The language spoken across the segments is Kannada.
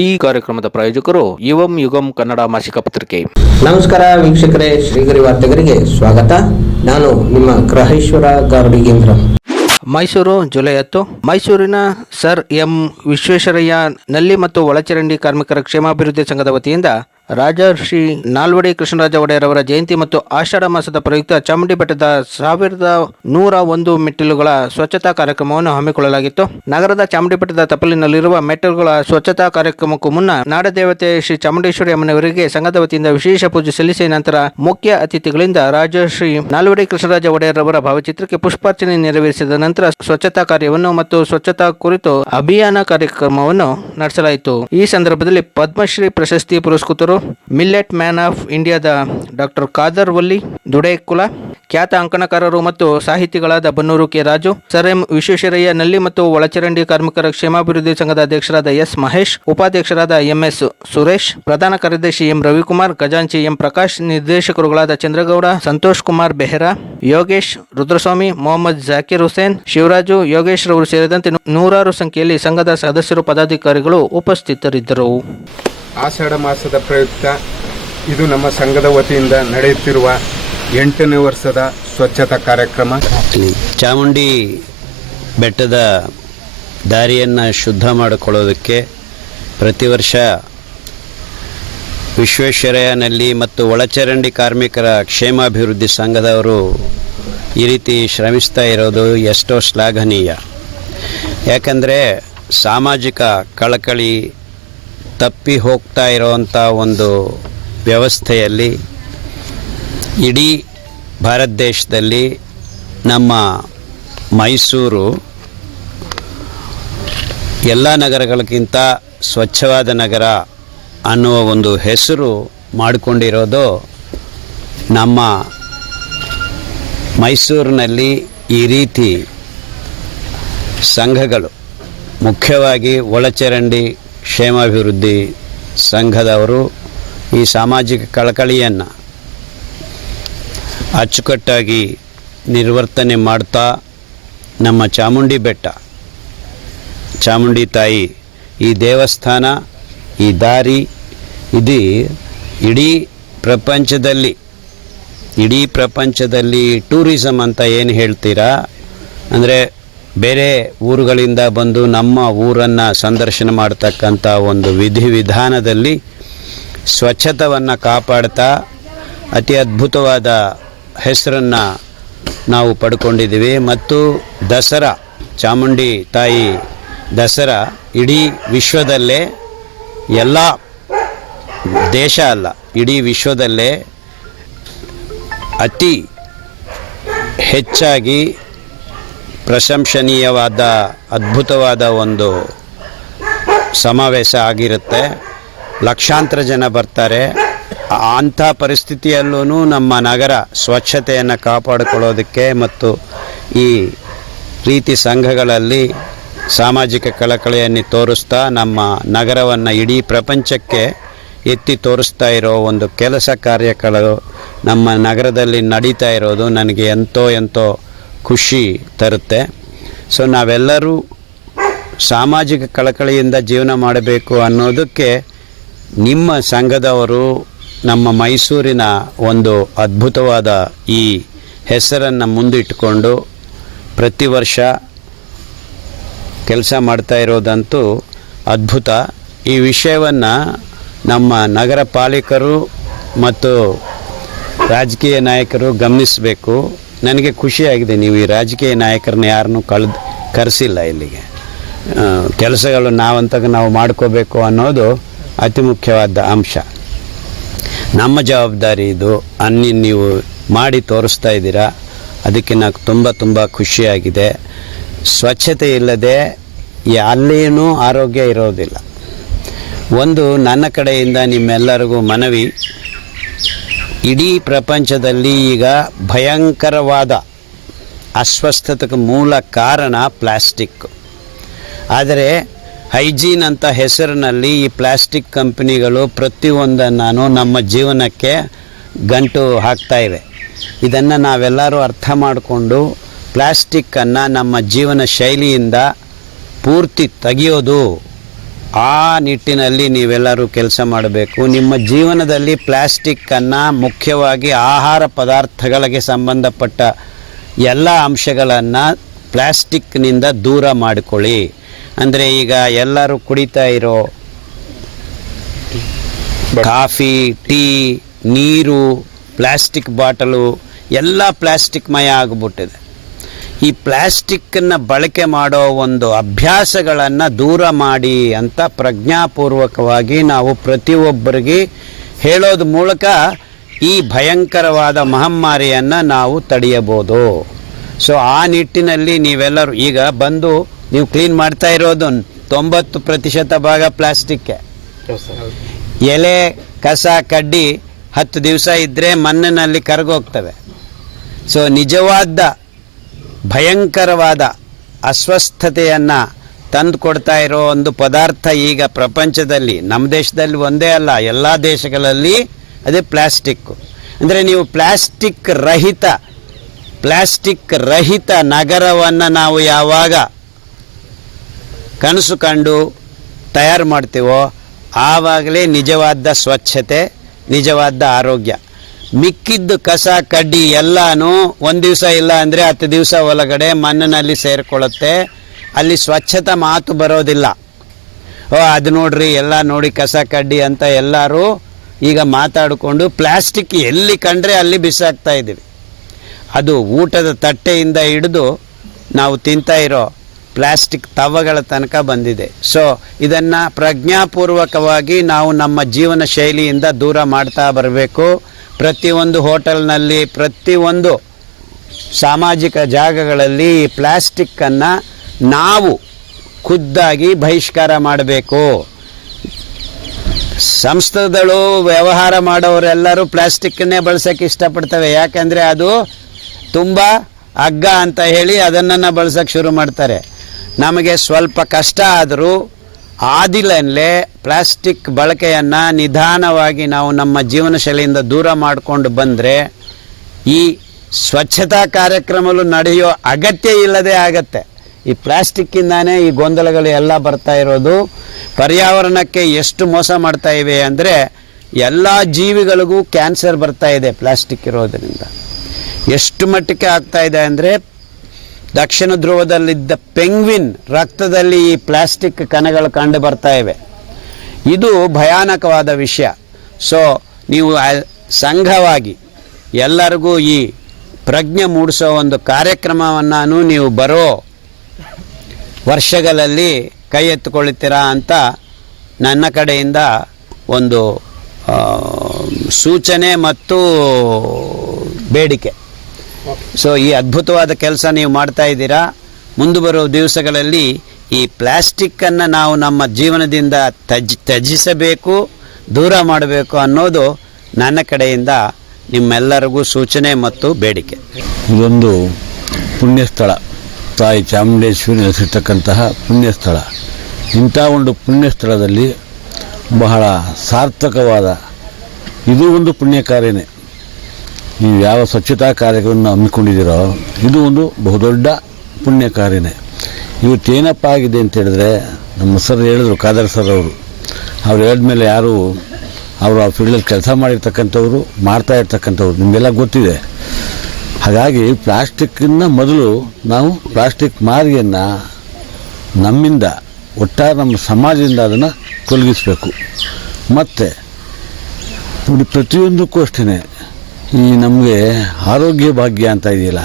ಈ ಕಾರ್ಯಕ್ರಮದ ಪ್ರಾಯೋಜಕರು ಯುವಂ ಯುಗಂ ಕನ್ನಡ ಮಾಸಿಕ ಪತ್ರಿಕೆ. ನಮಸ್ಕಾರ ವೀಕ್ಷಕರೇ, ಶ್ರೀಗರಿ ವಾರ್ತೆಗರಿಗೆ ಸ್ವಾಗತ. ನಾನು ನಿಮ್ಮ ಗ್ರಹೇಶ್ವರ ಗಾರ್ಡಿಗೇಂದ್ರ. ಮೈಸೂರು ಜುಲೈ 10. ಮೈಸೂರಿನ ಸರ್ ಎಂ ವಿಶ್ವೇಶ್ವರಯ್ಯ ನಲ್ಲಿ ಮತ್ತು ಒಳಚರಂಡಿ ಕಾರ್ಮಿಕರ ಕ್ಷೇಮಾಭಿವೃದ್ಧಿ ಸಂಘದ ವತಿಯಿಂದ ರಾಜರ್ಷಿ ನಾಲ್ವಡಿ ಕೃಷ್ಣರಾಜ ಒಡೆಯರ್ ಅವರ ಜಯಂತಿ ಮತ್ತು ಆಷಾಢ ಮಾಸದ ಪ್ರಯುಕ್ತ ಚಾಮುಂಡಿ ಬೆಟ್ಟದ 1101 ಮೆಟ್ಟಿಲುಗಳ ಸ್ವಚ್ಛತಾ ಕಾರ್ಯಕ್ರಮವನ್ನು ಹಮ್ಮಿಕೊಳ್ಳಲಾಗಿತ್ತು. ನಗರದ ಚಾಮುಂಡಿ ಬೆಟ್ಟದ ತಪ್ಪಲಿನಲ್ಲಿರುವ ಮೆಟ್ಟಿಲುಗಳ ಸ್ವಚ್ಛತಾ ಕಾರ್ಯಕ್ರಮಕ್ಕೂ ಮುನ್ನ ನಾಡದೇವತೆ ಶ್ರೀ ಚಾಮುಂಡೇಶ್ವರಿ ಅಮ್ಮನವರಿಗೆ ಸಂಘದ ವತಿಯಿಂದ ವಿಶೇಷ ಪೂಜೆ ಸಲ್ಲಿಸಿ ನಂತರ ಮುಖ್ಯ ಅತಿಥಿಗಳಿಂದ ರಾಜರ್ಷಿ ನಾಲ್ವಡಿ ಕೃಷ್ಣರಾಜ ಒಡೆಯರ್ ಅವರ ಭಾವಚಿತ್ರಕ್ಕೆ ಪುಷ್ಪಾರ್ಚನೆ ನೆರವೇರಿಸಿದ ನಂತರ ಸ್ವಚ್ಛತಾ ಕಾರ್ಯವನ್ನು ಮತ್ತು ಸ್ವಚ್ಛತಾ ಕುರಿತು ಅಭಿಯಾನ ಕಾರ್ಯಕ್ರಮವನ್ನು ನಡೆಸಲಾಯಿತು. ಈ ಸಂದರ್ಭದಲ್ಲಿ ಪದ್ಮಶ್ರೀ ಪ್ರಶಸ್ತಿ ಪುರಸ್ಕೃತರು ಮಿಲ್ಲೆಟ್ ಮ್ಯಾನ್ ಆಫ್ ಇಂಡಿಯಾದ ಡಾಕ್ಟರ್ ಖಾದರ್ ವಲ್ಲಿ ದುಡೇಕುಲ, ಖ್ಯಾತ ಅಂಕಣಕಾರರು ಮತ್ತು ಸಾಹಿತಿಗಳಾದ Bannur K Raju, sir M Visvesvaraya ನಲ್ಲಿ ಮತ್ತು ಒಳಚರಂಡಿ ಕಾರ್ಮಿಕರ ಕ್ಷೇಮಾಭಿವೃದ್ಧಿ ಸಂಘದ ಅಧ್ಯಕ್ಷರಾದ ಎಸ್ ಮಹೇಶ್, ಉಪಾಧ್ಯಕ್ಷರಾದ ಎಂಎಸ್ ಸುರೇಶ್, ಪ್ರಧಾನ ಕಾರ್ಯದರ್ಶಿ ಎಂ ರವಿಕುಮಾರ್, ಖಜಾಂಚಿ ಎಂ ಪ್ರಕಾಶ್, ನಿರ್ದೇಶಕರುಗಳಾದ ಚಂದ್ರಗೌಡ, ಸಂತೋಷ್ ಕುಮಾರ್ ಬೆಹ್ರಾ, ಯೋಗೇಶ್, ರುದ್ರಸ್ವಾಮಿ, ಮೊಹಮ್ಮದ್ ಜಾಕಿರ್ ಹುಸೇನ್, ಶಿವರಾಜು, ಯೋಗೇಶ್ ರವರು ಸೇರಿದಂತೆ ನೂರಾರು ಸಂಖ್ಯೆಯಲ್ಲಿ ಸಂಘದ ಸದಸ್ಯರು, ಪದಾಧಿಕಾರಿಗಳು ಉಪಸ್ಥಿತರಿದ್ದರು. ಆಷಾಢ ಮಾಸದ ಪ್ರಯುಕ್ತ ಇದು ನಮ್ಮ ಸಂಘದ ವತಿಯಿಂದ ನಡೆಯುತ್ತಿರುವ 8ನೇ ವರ್ಷದ ಸ್ವಚ್ಛತಾ ಕಾರ್ಯಕ್ರಮ. ಚಾಮುಂಡಿ ಬೆಟ್ಟದ ದಾರಿಯನ್ನು ಶುದ್ಧ ಮಾಡಿಕೊಳ್ಳೋದಕ್ಕೆ ಪ್ರತಿ ವರ್ಷ ವಿಶ್ವೇಶ್ವರಯ್ಯನಲ್ಲಿ ಮತ್ತು ಒಳಚರಂಡಿ ಕಾರ್ಮಿಕರ ಕ್ಷೇಮಾಭಿವೃದ್ಧಿ ಸಂಘದವರು ಈ ರೀತಿ ಶ್ರಮಿಸ್ತಾ ಇರೋದು ಎಷ್ಟೋ ಶ್ಲಾಘನೀಯ. ಯಾಕಂದರೆ ಸಾಮಾಜಿಕ ಕಳಕಳಿ ತಪ್ಪಿ ಹೋಗ್ತಾ ಇರೋವಂಥ ಒಂದು ವ್ಯವಸ್ಥೆಯಲ್ಲಿ ಇಡೀ ಭಾರತ ದೇಶದಲ್ಲಿ ನಮ್ಮ ಮೈಸೂರು ಎಲ್ಲ ನಗರಗಳಿಗಿಂತ ಸ್ವಚ್ಛವಾದ ನಗರ ಅನ್ನುವ ಒಂದು ಹೆಸರು ಮಾಡಿಕೊಂಡಿರೋದು ನಮ್ಮ ಮೈಸೂರಿನಲ್ಲಿ ಈ ರೀತಿ ಸಂಘಗಳು, ಮುಖ್ಯವಾಗಿ ಒಳಚರಂಡಿ ಕ್ಷೇಮಾಭಿವೃದ್ಧಿ ಸಂಘದವರು ಈ ಸಾಮಾಜಿಕ ಕಳಕಳಿಯನ್ನು ಅಚ್ಚುಕಟ್ಟಾಗಿ ನಿರ್ವರ್ತನೆ ಮಾಡ್ತಾ ನಮ್ಮ ಚಾಮುಂಡಿ ಬೆಟ್ಟ, ಚಾಮುಂಡಿ ತಾಯಿ, ಈ ದೇವಸ್ಥಾನ, ಈ ದಾರಿ, ಇದು ಇಡೀ ಪ್ರಪಂಚದಲ್ಲಿ ಟೂರಿಸಮ್ ಅಂತ ಏನು ಹೇಳ್ತೀರಾ, ಅಂದರೆ ಬೇರೆ ಊರುಗಳಿಂದ ಬಂದು ನಮ್ಮ ಊರನ್ನು ಸಂದರ್ಶನ ಮಾಡ್ತಕ್ಕಂಥ ಒಂದು ವಿಧಿವಿಧಾನದಲ್ಲಿ ಸ್ವಚ್ಛತವನ್ನು ಕಾಪಾಡ್ತಾ ಅತಿ ಅದ್ಭುತವಾದ ಹೆಸರನ್ನು ನಾವು ಪಡ್ಕೊಂಡಿದ್ದೀವಿ. ಮತ್ತು ದಸರಾ, ಚಾಮುಂಡಿ ತಾಯಿ ದಸರಾ ಇಡೀ ವಿಶ್ವದಲ್ಲೇ, ಎಲ್ಲ ದೇಶ ಅಲ್ಲ, ಇಡೀ ವಿಶ್ವದಲ್ಲೇ ಅತಿ ಹೆಚ್ಚಾಗಿ ಪ್ರಶಂಸನೀಯವಾದ ಅದ್ಭುತವಾದ ಒಂದು ಸಮಾವೇಶ ಆಗಿರುತ್ತೆ. ಲಕ್ಷಾಂತರ ಜನ ಬರ್ತಾರೆ. ಅಂಥ ಪರಿಸ್ಥಿತಿಯಲ್ಲೂ ನಮ್ಮ ನಗರ ಸ್ವಚ್ಛತೆಯನ್ನು ಕಾಪಾಡಿಕೊಳ್ಳೋದಕ್ಕೆ ಮತ್ತು ಈ ರೀತಿ ಸಂಘಗಳಲ್ಲಿ ಸಾಮಾಜಿಕ ಕಳಕಳಿಯನ್ನು ತೋರಿಸ್ತಾ ನಮ್ಮ ನಗರವನ್ನು ಇಡೀ ಪ್ರಪಂಚಕ್ಕೆ ಎತ್ತಿ ತೋರಿಸ್ತಾ ಇರೋ ಒಂದು ಕೆಲಸ ಕಾರ್ಯಗಳು ನಮ್ಮ ನಗರದಲ್ಲಿ ನಡೀತಾ ಇರೋದು ನನಗೆ ಎಂತೋ ಖುಷಿ ತರುತ್ತೆ. ಸೊ ನಾವೆಲ್ಲರೂ ಸಾಮಾಜಿಕ ಕಳಕಳಿಯಿಂದ ಜೀವನ ಮಾಡಬೇಕು ಅನ್ನೋದಕ್ಕೆ ನಿಮ್ಮ ಸಂಘದವರು ನಮ್ಮ ಮೈಸೂರಿನ ಒಂದು ಅದ್ಭುತವಾದ ಈ ಹೆಸರನ್ನು ಮುಂದಿಟ್ಟುಕೊಂಡು ಪ್ರತಿ ವರ್ಷ ಕೆಲಸ ಮಾಡ್ತಾ ಇರೋದಂತೂ ಅದ್ಭುತ. ಈ ವಿಷಯವನ್ನು ನಮ್ಮ ನಗರ ಪಾಲಿಕರು ಮತ್ತು ರಾಜಕೀಯ ನಾಯಕರು ಗಮನಿಸಬೇಕು. ನನಗೆ ಖುಷಿಯಾಗಿದೆ, ನೀವು ಈ ರಾಜಕೀಯ ನಾಯಕರನ್ನ ಯಾರನ್ನೂ ಕರೆಸಿಲ್ಲ ಇಲ್ಲಿಗೆ. ಕೆಲಸಗಳು ನಾವು ಮಾಡ್ಕೋಬೇಕು ಅನ್ನೋದು ಅತಿ ಮುಖ್ಯವಾದ ಅಂಶ. ನಮ್ಮ ಜವಾಬ್ದಾರಿ ಇದು. ನೀವು ಮಾಡಿ ತೋರಿಸ್ತಾ ಇದ್ದೀರಾ, ಅದಕ್ಕೆ నాకు ತುಂಬ ಖುಷಿಯಾಗಿದೆ. ಸ್ವಚ್ಛತೆ ಇಲ್ಲದೆ ಅಲ್ಲೇನೂ ಆರೋಗ್ಯ ಇರೋದಿಲ್ಲ. ಒಂದು ನನ್ನ ಕಡೆಯಿಂದ ನಿಮ್ಮೆಲ್ಲರಿಗೂ ಮನವಿ, ಇಡೀ ಪ್ರಪಂಚದಲ್ಲಿ ಈಗ ಭಯಂಕರವಾದ ಅಸ್ವಸ್ಥತೆಗೆ ಮೂಲ ಕಾರಣ ಪ್ಲಾಸ್ಟಿಕ್. ಆದರೆ ಹೈಜೀನ್ ಅಂತ ಹೆಸರಿನಲ್ಲಿ ಈ ಪ್ಲಾಸ್ಟಿಕ್ ಕಂಪನಿಗಳು ಪ್ರತಿಯೊಂದನ್ನು ನಮ್ಮ ಜೀವನಕ್ಕೆ ಗಂಟು ಹಾಕ್ತಾ ಇವೆ. ಇದನ್ನು ನಾವೆಲ್ಲರೂ ಅರ್ಥ ಮಾಡಿಕೊಂಡು ಪ್ಲಾಸ್ಟಿಕ್ಕನ್ನು ನಮ್ಮ ಜೀವನ ಶೈಲಿಯಿಂದ ಪೂರ್ತಿ ತೆಗೆಯೋದು ಆ ನಿಟ್ಟಿನಲ್ಲಿ ನೀವೆಲ್ಲರೂ ಕೆಲಸ ಮಾಡಬೇಕು. ನಿಮ್ಮ ಜೀವನದಲ್ಲಿ ಪ್ಲಾಸ್ಟಿಕ್ಕನ್ನು ಮುಖ್ಯವಾಗಿ ಆಹಾರ ಪದಾರ್ಥಗಳಿಗೆ ಸಂಬಂಧಪಟ್ಟ ಎಲ್ಲ ಅಂಶಗಳನ್ನು ಪ್ಲಾಸ್ಟಿಕ್ನಿಂದ ದೂರ ಮಾಡಿಕೊಳ್ಳಿ. ಅಂದರೆ ಈಗ ಎಲ್ಲರೂ ಕುಡಿತಾ ಇರೋ ಕಾಫಿ, ಟೀ, ನೀರು, ಪ್ಲಾಸ್ಟಿಕ್ ಬಾಟಲು ಎಲ್ಲ ಪ್ಲಾಸ್ಟಿಕ್ಮಯ ಆಗಿಬಿಟ್ಟಿದೆ. ಈ ಪ್ಲಾಸ್ಟಿಕ್ಕನ್ನು ಬಳಕೆ ಮಾಡೋ ಒಂದು ಅಭ್ಯಾಸಗಳನ್ನು ದೂರ ಮಾಡಿ ಅಂತ ಪ್ರಜ್ಞಾಪೂರ್ವಕವಾಗಿ ನಾವು ಪ್ರತಿಯೊಬ್ಬರಿಗೆ ಹೇಳೋದ್ರ ಮೂಲಕ ಈ ಭಯಂಕರವಾದ ಮಹಾಮಾರಿಯನ್ನು ನಾವು ತಡೆಯಬಹುದು. ಸೊ ಆ ನಿಟ್ಟಿನಲ್ಲಿ ನೀವೆಲ್ಲರೂ ಈಗ ಬಂದು ನೀವು ಕ್ಲೀನ್ ಮಾಡ್ತಾ ಇರೋದು 90% ಭಾಗ ಪ್ಲಾಸ್ಟಿಕ್ಕೆ. ಎಲೆ, ಕಸ, ಕಡ್ಡಿ 10 ದಿವಸ ಇದ್ದರೆ ಮಣ್ಣಿನಲ್ಲಿ ಕರಗೋಗ್ತವೆ. ಸೊ ನಿಜವಾದ ಭಯಂಕರವಾದ ಅಸ್ವಸ್ಥತೆಯನ್ನು ತಂದು ಕೊಡ್ತಾ ಇರೋ ಒಂದು ಪದಾರ್ಥ ಈಗ ಪ್ರಪಂಚದಲ್ಲಿ, ನಮ್ಮ ದೇಶದಲ್ಲಿ ಒಂದೇ ಅಲ್ಲ, ಎಲ್ಲ ದೇಶಗಳಲ್ಲಿ ಅದೇ ಪ್ಲಾಸ್ಟಿಕ್ಕು. ಅಂದರೆ ನೀವು ಪ್ಲಾಸ್ಟಿಕ್ ರಹಿತ ನಗರವನ್ನು ನಾವು ಯಾವಾಗ ಕನಸು ಕಂಡು ತಯಾರು ಮಾಡ್ತೀವೋ ಆವಾಗಲೇ ನಿಜವಾದ ಸ್ವಚ್ಛತೆ, ನಿಜವಾದ ಆರೋಗ್ಯ. ಮಿಕ್ಕಿದ್ದು ಕಸ ಕಡ್ಡಿ ಎಲ್ಲನೂ ಒಂದು ದಿವಸ ಇಲ್ಲ ಅಂದರೆ 10 ದಿವಸ ಒಳಗಡೆ ಮಣ್ಣಿನಲ್ಲಿ ಸೇರಿಕೊಳ್ಳುತ್ತೆ. ಅಲ್ಲಿ ಸ್ವಚ್ಛತಾ ಮಾತು ಬರೋದಿಲ್ಲ. ಅದು ನೋಡ್ರಿ, ಎಲ್ಲ ನೋಡಿ ಕಸ ಕಡ್ಡಿ ಅಂತ ಎಲ್ಲರೂ ಈಗ ಮಾತಾಡಿಕೊಂಡು ಪ್ಲಾಸ್ಟಿಕ್ ಎಲ್ಲಿ ಕಂಡ್ರೆ ಅಲ್ಲಿ ಬಿಸಾಕ್ತಾ ಇದ್ದೀವಿ. ಅದು ಊಟದ ತಟ್ಟೆಯಿಂದ ಹಿಡಿದು ನಾವು ತಿಂತಾ ಇರೋ ಪ್ಲಾಸ್ಟಿಕ್ ತವಗಳ ತನಕ ಬಂದಿದೆ. ಸೊ ಇದನ್ನು ಪ್ರಜ್ಞಾಪೂರ್ವಕವಾಗಿ ನಾವು ನಮ್ಮ ಜೀವನ ಶೈಲಿಯಿಂದ ದೂರ ಮಾಡ್ತಾ ಬರಬೇಕು. ಪ್ರತಿಯೊಂದು ಹೋಟೆಲ್ನಲ್ಲಿ, ಪ್ರತಿಯೊಂದು ಸಾಮಾಜಿಕ ಜಾಗಗಳಲ್ಲಿ ಈ ಪ್ಲಾಸ್ಟಿಕ್ಕನ್ನು ನಾವು ಖುದ್ದಾಗಿ ಬಹಿಷ್ಕಾರ ಮಾಡಬೇಕು. ಸಂಸ್ಥೆಗಳು ವ್ಯವಹಾರ ಮಾಡೋರೆಲ್ಲರೂ ಪ್ಲಾಸ್ಟಿಕ್ಕನ್ನೇ ಬಳಸೋಕ್ಕೆ ಇಷ್ಟಪಡ್ತವೆ. ಯಾಕಂದರೆ ಅದು ತುಂಬ ಅಗ್ಗ ಅಂತ ಹೇಳಿ ಅದನ್ನು ಬಳಸೋಕ್ಕೆ ಶುರು ಮಾಡ್ತಾರೆ. ನಮಗೆ ಸ್ವಲ್ಪ ಕಷ್ಟ ಆದರೂ ಆದಿಲಲ್ಲೇ ಪ್ಲಾಸ್ಟಿಕ್ ಬಳಕೆಯನ್ನು ನಿಧಾನವಾಗಿ ನಾವು ನಮ್ಮ ಜೀವನ ಶೈಲಿಯಿಂದ ದೂರ ಮಾಡಿಕೊಂಡು ಬಂದರೆ ಈ ಸ್ವಚ್ಛತಾ ಕಾರ್ಯಕ್ರಮಗಳು ನಡೆಯೋ ಅಗತ್ಯ ಇಲ್ಲದೆ ಆಗತ್ತೆ. ಈ ಪ್ಲಾಸ್ಟಿಕ್ಕಿಂದಾನೇ ಈ ಗೊಂದಲಗಳು ಎಲ್ಲ ಬರ್ತಾ ಇರೋದು. ಪರ್ಯಾವರಣಕ್ಕೆ ಎಷ್ಟು ಮೋಸ ಮಾಡ್ತಾ ಇವೆ ಅಂದರೆ ಎಲ್ಲ ಜೀವಿಗಳಿಗೂ ಕ್ಯಾನ್ಸರ್ ಬರ್ತಾ ಇದೆ ಪ್ಲಾಸ್ಟಿಕ್ ಇರೋದರಿಂದ. ಎಷ್ಟು ಮಟ್ಟಕ್ಕೆ ಆಗ್ತಾ ಇದೆ ಅಂದರೆ ದಕ್ಷಿಣ ಧ್ರುವದಲ್ಲಿದ್ದ ಪೆಂಗ್ವಿನ್ ರಕ್ತದಲ್ಲಿ ಈ ಪ್ಲಾಸ್ಟಿಕ್ ಕಣಗಳು ಕಂಡು ಬರ್ತಾ ಇವೆ. ಇದು ಭಯಾನಕವಾದ ವಿಷಯ. ಸೊ ನೀವು ಸಂಘವಾಗಿ ಎಲ್ಲರಿಗೂ ಈ ಪ್ರಜ್ಞೆ ಮೂಡಿಸೋ ಒಂದು ಕಾರ್ಯಕ್ರಮವನ್ನು ನೀವು ಬರೋ ವರ್ಷಗಳಲ್ಲಿ ಕೈ ಎತ್ತುಕೊಳ್ಳುತ್ತೀರಾ ಅಂತ ನನ್ನ ಕಡೆಯಿಂದ ಒಂದು ಸೂಚನೆ ಮತ್ತು ಬೇಡಿಕೆ. ಸೊ ಈ ಅದ್ಭುತವಾದ ಕೆಲಸ ನೀವು ಮಾಡ್ತಾ ಇದ್ದೀರಾ. ಮುಂದೆ ಬರೋ ದಿವಸಗಳಲ್ಲಿ ಈ ಪ್ಲಾಸ್ಟಿಕ್ಕನ್ನು ನಾವು ನಮ್ಮ ಜೀವನದಿಂದ ತ್ಯಜಿಸಬೇಕು, ದೂರ ಮಾಡಬೇಕು ಅನ್ನೋದು ನನ್ನ ಕಡೆಯಿಂದ ನಿಮ್ಮೆಲ್ಲರಿಗೂ ಸೂಚನೆ ಮತ್ತು ಬೇಡಿಕೆ. ಇದೊಂದು ಪುಣ್ಯಸ್ಥಳ, ತಾಯಿ ಚಾಮುಂಡೇಶ್ವರಿ ನೆಲೆಸಿರ್ತಕ್ಕಂತಹ ಪುಣ್ಯಸ್ಥಳ. ಇಂಥ ಒಂದು ಪುಣ್ಯಸ್ಥಳದಲ್ಲಿ ಬಹಳ ಸಾರ್ಥಕವಾದ ಇದು ಒಂದು ಪುಣ್ಯ ಕಾರ್ಯನೇ. ನೀವು ಯಾವ ಸ್ವಚ್ಛತಾ ಕಾರ್ಯವನ್ನು ಹಮ್ಮಿಕೊಂಡಿದ್ದೀರೋ ಇದು ಒಂದು ಬಹುದೊಡ್ಡ ಪುಣ್ಯ ಕಾರ್ಯನೇ. ಇವತ್ತೇನಪ್ಪ ಆಗಿದೆ ಅಂತ ಹೇಳಿದ್ರೆ, ನಮ್ಮ ಸರ್ ಹೇಳಿದ್ರು, ಖಾದರ್ ಸರ್ ಅವ್ರು ಹೇಳಿದ್ಮೇಲೆ ಯಾರು ಅವರು ಆ ಫೀಲ್ಡಲ್ಲಿ ಕೆಲಸ ಮಾಡಿರ್ತಕ್ಕಂಥವ್ರು, ಮಾಡ್ತಾ ಇರ್ತಕ್ಕಂಥವ್ರು ನಿಮಗೆಲ್ಲ ಗೊತ್ತಿದೆ. ಹಾಗಾಗಿ ಪ್ಲಾಸ್ಟಿಕ್ಕಿನ ಮೊದಲು ನಾವು ಪ್ಲಾಸ್ಟಿಕ್ ಮಾರಿಯನ್ನು ನಮ್ಮಿಂದ, ಒಟ್ಟಾರೆ ನಮ್ಮ ಸಮಾಜದಿಂದ ಅದನ್ನು ತೊಲಗಿಸಬೇಕು. ಮತ್ತು ನೋಡಿ, ಪ್ರತಿಯೊಂದಕ್ಕೂ ಅಷ್ಟೇ ಈ ನಮಗೆ ಆರೋಗ್ಯ ಭಾಗ್ಯ ಅಂತ ಇದೆಯಲ್ಲ,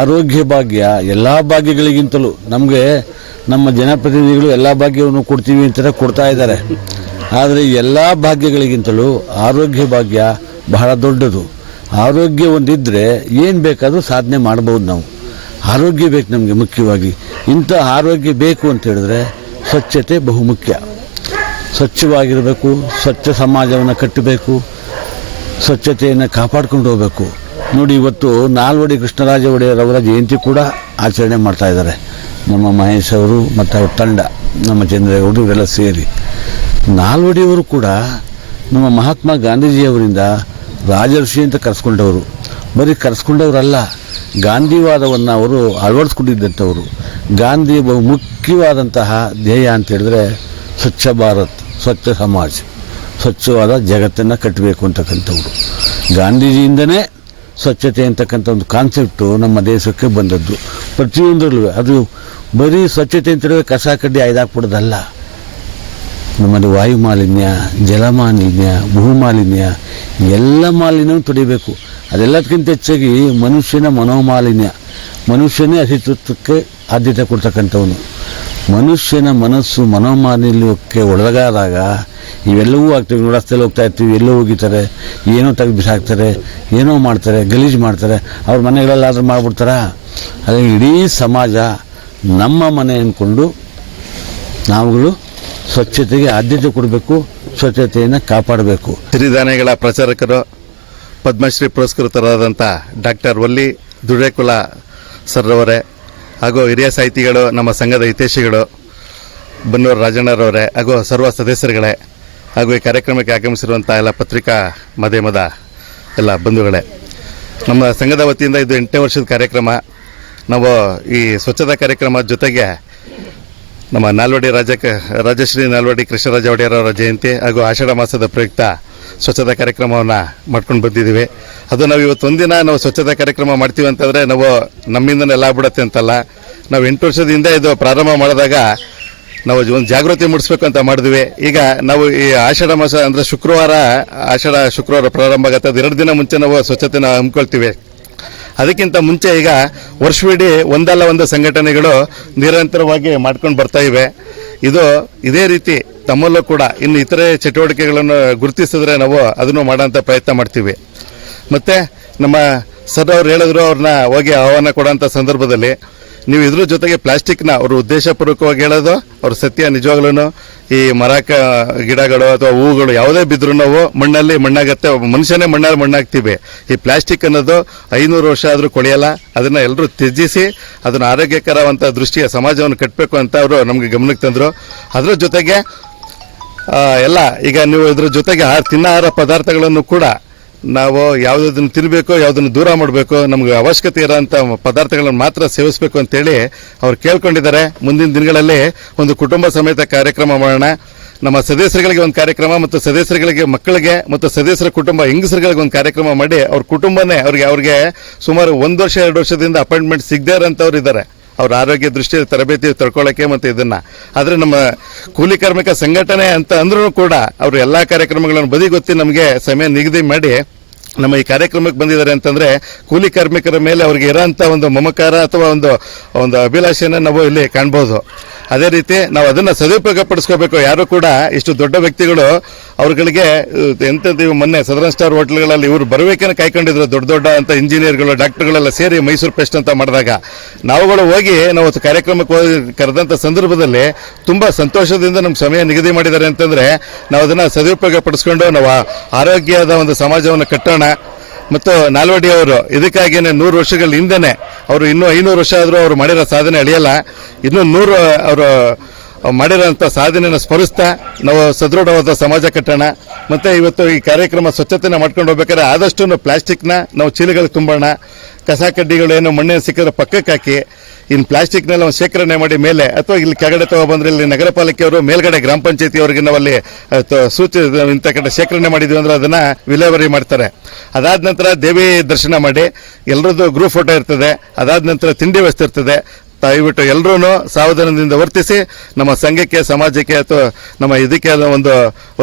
ಆರೋಗ್ಯ ಭಾಗ್ಯ ಎಲ್ಲ ಭಾಗ್ಯಗಳಿಗಿಂತಲೂ ನಮಗೆ ನಮ್ಮ ಜನಪ್ರತಿನಿಧಿಗಳು ಎಲ್ಲ ಭಾಗ್ಯವನ್ನು ಕೊಡ್ತೀವಿ ಅಂತ ಕೊಡ್ತಾ ಇದ್ದಾರೆ. ಆದರೆ ಎಲ್ಲ ಭಾಗ್ಯಗಳಿಗಿಂತಲೂ ಆರೋಗ್ಯ ಭಾಗ್ಯ ಬಹಳ ದೊಡ್ಡದು. ಆರೋಗ್ಯ ಒಂದಿದ್ದರೆ ಏನು ಬೇಕಾದರೂ ಸಾಧನೆ ಮಾಡ್ಬೋದು ನಾವು. ಆರೋಗ್ಯ ಬೇಕು ನಮಗೆ ಮುಖ್ಯವಾಗಿ. ಇಂಥ ಆರೋಗ್ಯ ಬೇಕು ಅಂತ ಹೇಳಿದ್ರೆ ಸ್ವಚ್ಛತೆ ಬಹುಮುಖ್ಯ. ಸ್ವಚ್ಛವಾಗಿರಬೇಕು, ಸ್ವಚ್ಛ ಸಮಾಜವನ್ನು ಕಟ್ಟಬೇಕು, ಸ್ವಚ್ಛತೆಯನ್ನು ಕಾಪಾಡ್ಕೊಂಡು ಹೋಗಬೇಕು. ನೋಡಿ, ಇವತ್ತು ನಾಲ್ವಡಿ ಕೃಷ್ಣರಾಜ ಒಡೆಯರವರ ಜಯಂತಿ ಕೂಡ ಆಚರಣೆ ಮಾಡ್ತಾ ಇದ್ದಾರೆ. ನಮ್ಮ ಮಹೇಶ್ ಅವರು ಮತ್ತು ಅವ್ರ ತಂಡ, ನಮ್ಮ ಚಂದ್ರೇಗೌಡರು ಇವರೆಲ್ಲ ಸೇರಿ. ನಾಲ್ವಡಿಯವರು ಕೂಡ ನಮ್ಮ ಮಹಾತ್ಮ ಗಾಂಧೀಜಿಯವರಿಂದ ರಾಜರ್ಷಿ ಅಂತ ಕರೆಸ್ಕೊಂಡವರು. ಬರೀ ಕರೆಸ್ಕೊಂಡವರಲ್ಲ, ಗಾಂಧಿವಾದವನ್ನು ಅವರು ಅಳವಡಿಸ್ಕೊಂಡಿದ್ದಂಥವರು. ಗಾಂಧಿ ಬಹು ಮುಖ್ಯವಾದಂತಹ ಧ್ಯೇಯ ಅಂತ ಹೇಳಿದ್ರೆ ಸ್ವಚ್ಛ ಭಾರತ್, ಸ್ವಚ್ಛ ಸಮಾಜ್, ಸ್ವಚ್ಛವಾದ ಜಗತ್ತನ್ನು ಕಟ್ಟಬೇಕು ಅಂತಕ್ಕಂಥವ್ರು. ಗಾಂಧೀಜಿಯಿಂದನೇ ಸ್ವಚ್ಛತೆ ಅಂತಕ್ಕಂಥ ಒಂದು ಕಾನ್ಸೆಪ್ಟು ನಮ್ಮ ದೇಶಕ್ಕೆ ಬಂದದ್ದು. ಪ್ರತಿಯೊಂದರಲ್ಲೂ ಅದು ಬರೀ ಸ್ವಚ್ಛತೆ ಅಂತೇಳಿದ್ರೆ ಕಸ ಕಡ್ಡಿ ಆಯ್ದಾಕ್ಬಿಡೋದಲ್ಲ. ನಮ್ಮಲ್ಲಿ ವಾಯು ಮಾಲಿನ್ಯ, ಜಲ ಮಾಲಿನ್ಯ, ಭೂ ಮಾಲಿನ್ಯ, ಎಲ್ಲ ಮಾಲಿನ್ಯವನ್ನು ತೊಡಿಬೇಕು. ಅದೆಲ್ಲದಕ್ಕಿಂತ ಹೆಚ್ಚಾಗಿ ಮನುಷ್ಯನ ಮನೋಮಾಲಿನ್ಯ, ಮನುಷ್ಯನೇ ಅಸ್ತಿತ್ವಕ್ಕೆ ಆದ್ಯತೆ ಕೊಡ್ತಕ್ಕಂಥವನು. ಮನುಷ್ಯನ ಮನಸ್ಸು ಮನೋಮಾಲಿನ್ಯಕ್ಕೆ ಒಳಗಾದಾಗ ಇವೆಲ್ಲವೂ ಆಗ್ತವೆ. ರಸ್ತೆಯಲ್ಲಿ ಹೋಗ್ತಾ ಇರ್ತೀವಿ, ಎಲ್ಲೋ ಹೋಗಿತಾರೆ, ಏನೋ ತೆಗೆದು ಬಿಸಾಕ್ತಾರೆ, ಏನೋ ಮಾಡ್ತಾರೆ, ಗಲೀಜು ಮಾಡ್ತಾರೆ. ಅವ್ರ ಮನೆಗಳಲ್ಲಾದ್ರೂ ಮಾಡಿಬಿಡ್ತಾರ. ಅದೇ ಇಡೀ ಸಮಾಜ ನಮ್ಮ ಮನೆ ಅಂದ್ಕೊಂಡು ನಾವುಗಳು ಸ್ವಚ್ಛತೆಗೆ ಆದ್ಯತೆ ಕೊಡಬೇಕು, ಸ್ವಚ್ಛತೆಯನ್ನು ಕಾಪಾಡಬೇಕು. ಸಿರಿಧಾನ್ಯಗಳ ಪ್ರಚಾರಕರು, ಪದ್ಮಶ್ರೀ ಪುರಸ್ಕೃತರಾದಂಥ ಡಾಕ್ಟರ್ ವಲ್ಲಿ ದುಡೇಕುಲ ಸರ್ರವರೇ ಹಾಗೂ ಹಿರಿಯ ಸಾಹಿತಿಗಳು, ನಮ್ಮ ಸಂಘದ ಹಿತೈಷಿಗಳು, ಬನ್ನೂರು ರಾಜಣ್ಣರವರೇ ಹಾಗೂ ಸರ್ವ ಸದಸ್ಯರುಗಳೇ ಹಾಗೂ ಈ ಕಾರ್ಯಕ್ರಮಕ್ಕೆ ಆಗಮಿಸಿರುವಂಥ ಎಲ್ಲ ಪತ್ರಿಕಾ ಮಾಧ್ಯಮದ ಎಲ್ಲ ಬಂಧುಗಳೇ, ನಮ್ಮ ಸಂಘದ ವತಿಯಿಂದ ಇದು 8ನೇ ವರ್ಷದ ಕಾರ್ಯಕ್ರಮ. ನಾವು ಈ ಸ್ವಚ್ಛತಾ ಕಾರ್ಯಕ್ರಮ ಜೊತೆಗೆ ನಮ್ಮ ನಾಲ್ವಡಿ ರಾಜಶ್ರೀ ನಾಲ್ವಡಿ ಕೃಷ್ಣರಾಜ ಒಡೆಯರ್ ಅವರ ಜಯಂತಿ ಹಾಗೂ ಆಷಾಢ ಮಾಸದ ಪ್ರಯುಕ್ತ ಸ್ವಚ್ಛತಾ ಕಾರ್ಯಕ್ರಮವನ್ನು ಮಾಡ್ಕೊಂಡು ಬಂದಿದ್ದೀವಿ. ಅದು ನಾವು ಇವತ್ತು ಒಂದಿನ ನಾವು ಸ್ವಚ್ಛತಾ ಕಾರ್ಯಕ್ರಮ ಮಾಡ್ತೀವಿ ಅಂತಂದರೆ ನಾವು ನಮ್ಮಿಂದನೇ ಎಲ್ಲ ಆಗ್ಬಿಡತ್ತೆ ಅಂತಲ್ಲ. ನಾವು 8 ವರ್ಷದ ಹಿಂದೆ ಇದು ಪ್ರಾರಂಭ ಮಾಡಿದಾಗ ನಾವು ಒಂದು ಜಾಗೃತಿ ಮೂಡಿಸ್ಬೇಕು ಅಂತ ಮಾಡಿದ್ವಿ. ಈಗ ನಾವು ಈ ಆಷಾಢ ಮಾಸ ಅಂದರೆ ಆಷಾಢ ಶುಕ್ರವಾರ ಪ್ರಾರಂಭ ಆಗುತ್ತೆ. ಅದು 2 ದಿನ ಮುಂಚೆ ನಾವು ಸ್ವಚ್ಛತೆನ ಹಮ್ಮಿಕೊಳ್ತೀವಿ. ಅದಕ್ಕಿಂತ ಮುಂಚೆ ಈಗ ವರ್ಷವಿಡೀ ಒಂದಲ್ಲ ಒಂದು ಸಂಘಟನೆಗಳು ನಿರಂತರವಾಗಿ ಮಾಡ್ಕೊಂಡು ಬರ್ತಾ ಇವೆ. ಇದೇ ರೀತಿ ತಮ್ಮಲ್ಲೂ ಕೂಡ ಇನ್ನು ಇತರೆ ಚಟುವಟಿಕೆಗಳನ್ನು ಗುರುತಿಸಿದ್ರೆ ನಾವು ಅದನ್ನು ಮಾಡೋಂಥ ಪ್ರಯತ್ನ ಮಾಡ್ತೀವಿ. ಮತ್ತು ನಮ್ಮ ಸರ್ ಅವ್ರು ಹೇಳಿದ್ರು, ಅವ್ರನ್ನ ಹೋಗಿ ಆಹ್ವಾನ ಕೊಡೋಂಥ ಸಂದರ್ಭದಲ್ಲಿ ನೀವು ಇದ್ರ ಜೊತೆಗೆ ಪ್ಲಾಸ್ಟಿಕ್ನ ಅವರು ಉದ್ದೇಶಪೂರ್ವಕವಾಗಿ ಹೇಳೋದು ಅವ್ರ ಸತ್ಯ. ನಿಜವಾಗ್ಲೂ ಈ ಗಿಡಗಳು ಅಥವಾ ಹೂಗಳು ಯಾವುದೇ ಬಿದ್ದರೂ ನಾವು ಮಣ್ಣಾಗತ್ತೆ, ಮನುಷ್ಯನೇ ಮಣ್ಣಾಗ್ತೀವಿ. ಈ ಪ್ಲಾಸ್ಟಿಕ್ ಅನ್ನೋದು 500 ವರ್ಷ ಆದರೂ ಕೊಳೆಯಲ್ಲ. ಅದನ್ನು ಎಲ್ಲರೂ ತ್ಯಜಿಸಿ ಅದನ್ನು ಆರೋಗ್ಯಕರವಂಥ ದೃಷ್ಟಿಯ ಸಮಾಜವನ್ನು ಕಟ್ಟಬೇಕು ಅಂತ ಅವರು ನಮಗೆ ಗಮನಕ್ಕೆ ತಂದರು. ಅದರ ಜೊತೆಗೆ ಎಲ್ಲ ಈಗ ನೀವು ಇದ್ರ ಜೊತೆಗೆ ತಿನ್ನೋ ಆಹಾರ ಪದಾರ್ಥಗಳನ್ನು ಕೂಡ ನಾವು ಯಾವುದನ್ನು ತಿನ್ನಬೇಕು, ಯಾವುದನ್ನು ದೂರ ಮಾಡಬೇಕು, ನಮಗೆ ಅವಶ್ಯಕತೆ ಇರೋಂಥ ಪದಾರ್ಥಗಳನ್ನು ಮಾತ್ರ ಸೇವಿಸಬೇಕು ಅಂತೇಳಿ ಅವ್ರು ಕೇಳ್ಕೊಂಡಿದ್ದಾರೆ. ಮುಂದಿನ ದಿನಗಳಲ್ಲಿ ಒಂದು ಕುಟುಂಬ ಸಮೇತ ಕಾರ್ಯಕ್ರಮ ಮಾಡೋಣ. ನಮ್ಮ ಸದಸ್ಯರುಗಳಿಗೆ ಒಂದು ಕಾರ್ಯಕ್ರಮ ಮತ್ತು ಸದಸ್ಯರುಗಳಿಗೆ ಮಕ್ಕಳಿಗೆ ಮತ್ತು ಸದಸ್ಯರ ಕುಟುಂಬ ಹೆಂಗಸರುಗಳಿಗೆ ಒಂದು ಕಾರ್ಯಕ್ರಮ ಮಾಡಿ ಅವ್ರ ಕುಟುಂಬನೇ ಅವ್ರಿಗೆ ಸುಮಾರು 1 ವರ್ಷ 2 ವರ್ಷದಿಂದ ಅಪಾಯಿಂಟ್ಮೆಂಟ್ ಸಿಗದೇ ಇರೋಂಥವ್ರು ಇದ್ದಾರೆ. ಅವ್ರ ಆರೋಗ್ಯ ದೃಷ್ಟಿ ತರಬೇತಿ ತಡ್ಕೊಳ್ಳೋಕ್ಕೆ ಮತ್ತು ಇದನ್ನು. ಆದರೆ ನಮ್ಮ ಕೂಲಿ ಕಾರ್ಮಿಕ ಸಂಘಟನೆ ಅಂತ ಅಂದ್ರೂ ಕೂಡ ಅವರು ಎಲ್ಲ ಕಾರ್ಯಕ್ರಮಗಳನ್ನು ಬದಿಗೊತ್ತಿ ನಮಗೆ ಸಮಯ ನಿಗದಿ ಮಾಡಿ ನಮ್ಮ ಈ ಕಾರ್ಯಕ್ರಮಕ್ಕೆ ಬಂದಿದ್ದಾರೆ ಅಂತಂದರೆ ಕೂಲಿ ಕಾರ್ಮಿಕರ ಮೇಲೆ ಅವ್ರಿಗೆ ಇರೋಂಥ ಒಂದು ಮಮಕಾರ ಅಥವಾ ಒಂದು ಅಭಿಲಾಷೆಯನ್ನು ನಾವು ಇಲ್ಲಿ ಕಾಣ್ಬೋದು. ಅದೇ ರೀತಿ ನಾವು ಅದನ್ನು ಸದುಪಯೋಗ ಪಡಿಸ್ಕೋಬೇಕು. ಯಾರು ಕೂಡ ಇಷ್ಟು ದೊಡ್ಡ ವ್ಯಕ್ತಿಗಳು ಅವ್ರಗಳಿಗೆ ಎಂಥದ್ದು ಮೊನ್ನೆ ಸದರನ್ ಸ್ಟಾರ್ ಹೋಟ್ಲ್ಗಳಲ್ಲಿ ಇವರು ಬರಬೇಕೇನೆ ಕಾಯ್ಕೊಂಡಿದ್ರು. ದೊಡ್ಡ ಅಂತ ಇಂಜಿನಿಯರ್ಗಳು, ಡಾಕ್ಟರ್ಗಳೆಲ್ಲ ಸೇರಿ ಮೈಸೂರು ಫೆಸ್ಟ್ ಅಂತ ಮಾಡಿದಾಗ ನಾವುಗಳು ಹೋಗಿ ನಾವು ಕಾರ್ಯಕ್ರಮಕ್ಕೆ ಹೋಗಿ ಕರೆದಂಥ ಸಂದರ್ಭದಲ್ಲಿ ತುಂಬ ಸಂತೋಷದಿಂದ ನಮ್ಮ ಸಮಯ ನಿಗದಿ ಮಾಡಿದ್ದಾರೆ ಅಂತಂದರೆ ನಾವು ಅದನ್ನು ಸದುಪಯೋಗ ಪಡಿಸ್ಕೊಂಡು ನಾವು ಆರೋಗ್ಯದ ಒಂದು ಸಮಾಜವನ್ನು ಕಟ್ಟೋಣ. ಮತ್ತು ನಾಲ್ವಡಿ ಅವರು ಇದಕ್ಕಾಗಿಯೇ 100 ವರ್ಷಗಳ ಹಿಂದೆನೇ ಅವರು ಇನ್ನೂ 500 ವರ್ಷ ಆದರೂ ಅವರು ಮಾಡಿರೋ ಸಾಧನೆ ಅಳಿಯಲ್ಲ. ಇನ್ನೂ 100 ಅವರು ಮಾಡಿರೋಂಥ ಸಾಧನೆಯನ್ನು ಸ್ಮರಿಸ್ತಾ ನಾವು ಸದೃಢವಾದ ಸಮಾಜ ಕಟ್ಟೋಣ. ಮತ್ತು ಇವತ್ತು ಈ ಕಾರ್ಯಕ್ರಮ ಸ್ವಚ್ಛತೆನ ಮಾಡ್ಕೊಂಡು ಹೋಗ್ಬೇಕಾದ್ರೆ ಆದಷ್ಟು ಪ್ಲಾಸ್ಟಿಕ್ನ ನಾವು ಚೀಲಗಳಿಗೆ ತುಂಬೋಣ. ಕಸ ಕಡ್ಡಿಗಳು ಏನು ಮಣ್ಣಿನ ಸಿಕ್ಕಿದ್ರೆ ಪಕ್ಕಕ್ಕೆ ಹಾಕಿ ಇನ್ನು ಪ್ಲಾಸ್ಟಿಕ್ನೆಲ್ಲ ಒಂದು ಶೇಖರಣೆ ಮಾಡಿ ಮೇಲೆ ಅಥವಾ ಇಲ್ಲಿ ಕೆಳಗಡೆ ತಗೊಬಂದ್ರೆ ಇಲ್ಲಿ ನಗರ ಪಾಲಿಕೆಯವರು ಮೇಲ್ಗಡೆ ಗ್ರಾಮ ಪಂಚಾಯತಿ ಅವರಿಗೆ ನಾವಲ್ಲಿ ಇಂಥ ಕಡೆ ಶೇಖರಣೆ ಮಾಡಿದ್ವಿ ಅಂದ್ರೆ ಅದನ್ನು ವಿಲೇವಾರಿ ಮಾಡ್ತಾರೆ. ಅದಾದ ನಂತರ ದೇವಿ ದರ್ಶನ ಮಾಡಿ ಎಲ್ಲರದ್ದು ಗ್ರೂಪ್ ಫೋಟೋ ಇರ್ತದೆ. ಅದಾದ ನಂತರ ತಿಂಡಿ ವ್ಯವಸ್ಥೆ ಇರ್ತದೆ. ದಯವಿಟ್ಟು ಎಲ್ಲರೂ ಸಾವಧಾನದಿಂದ ವರ್ತಿಸಿ ನಮ್ಮ ಸಂಘಕ್ಕೆ, ಸಮಾಜಕ್ಕೆ ಅಥವಾ ನಮ್ಮ ಇದಕ್ಕೆ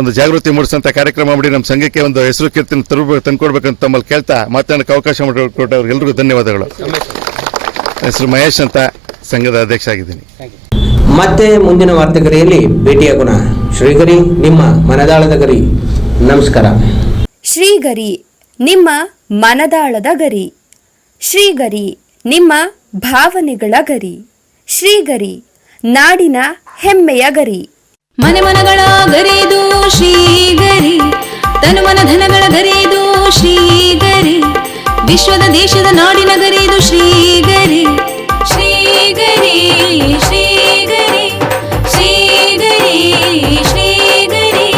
ಒಂದು ಜಾಗೃತಿ ಮೂಡಿಸೋಂಥ ಕಾರ್ಯಕ್ರಮ ಮಾಡಿ ನಮ್ಮ ಸಂಘಕ್ಕೆ ಒಂದು ಹೆಸರು ಕೀರ್ತಿನ ತಂದುಕೊಡ್ಬೇಕಂತ ತಮ್ಮಲ್ಲಿ ಕೇಳ್ತಾ ಮಾತನಾಡಕ್ಕೆ ಅವಕಾಶ ಮಾಡಿಕೊಟ್ಟವ್ರಿಗೆಲ್ರಿಗೂ ಧನ್ಯವಾದಗಳು. ಹೆಸರು ಮಹೇಶ್ ಅಂತ, ಸಂಘದ ಅಧ್ಯಕ್ಷ ಆಗಿದ್ದೀನಿ. ಮತ್ತೆ ಮುಂದಿನ ವಾರ್ತೆಗರಿಯಲ್ಲಿ ಭೇಟಿಯಾಗೋಣ. ಶ್ರೀಗರಿ, ನಿಮ್ಮ ಮನದಾಳದ ಗರಿ. ನಮಸ್ಕಾರ. ಶ್ರೀಗರಿ, ನಿಮ್ಮ ಮನದಾಳದ ಗರಿ. ಶ್ರೀಗರಿ, ನಿಮ್ಮ ಭಾವನೆಗಳ ಗರಿ. ಶ್ರೀಗರಿ, ನಾಡಿನ ಹೆಮ್ಮೆಯ ಗರಿ. ಮನೆ ಮನಗಳ ಗರಿದು ಶ್ರೀಗರಿ, ತನುಮನ ಧನಗಳ ಗರಿದು ಶ್ರೀಗರಿ, ವಿಶ್ವದ ದೇಶದ ನಾಡಿನ ಗರಿದು ಶ್ರೀಗರಿ. ಶ್ರೀಗರಿ ಶ್ರೀಗರಿ ಶ್ರೀಗರಿ ಶ್ರೀಗರಿ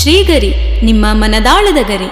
ಶ್ರೀಗರಿ, ನಿಮ್ಮ ಮನದಾಳದ ಗರಿ.